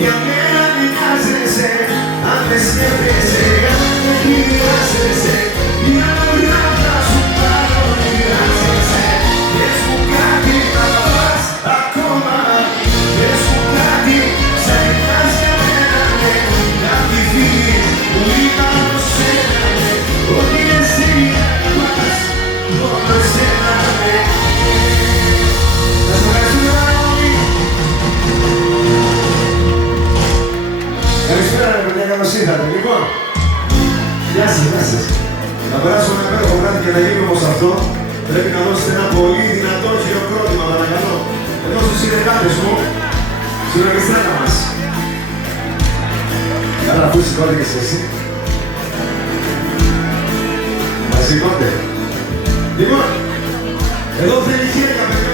Για μένα μην νοιάζεσαι, αν δεν σκέφτεσαι, αν δεν χρειάζεσαι. Για όλα θα σου πάρω, χρειάζεσαι. Πες μου κάτι, θα τα πας ακόμα. Πες μου κάτι, ξεχνάς για μένα, ναι. Κάτι φύγεις, που είπα από σένα, ναι. Ότι εσύ αγαπάς, μόνο εσένα, ναι. Θα σου ευχαριστούμε όλοι. Καλησπέρα ρε παιδιά, καλώς ήρθατε. Λοιπόν, γεια σας, γεια σας. Να περάσουμε ένα πέρα βράδυ και να γίνει όπως αυτό, πρέπει να δώσετε ένα πολύ δυνατό χειροκρότημα, παρακαλώ. Εδώ στους συνεργάτες μου, στην οργιστράτα μας. Καλά, αφού σηκώθηκες εσύ. Μας σηκώντε. Λοιπόν, εδώ θέλει χέρια, παιδιά.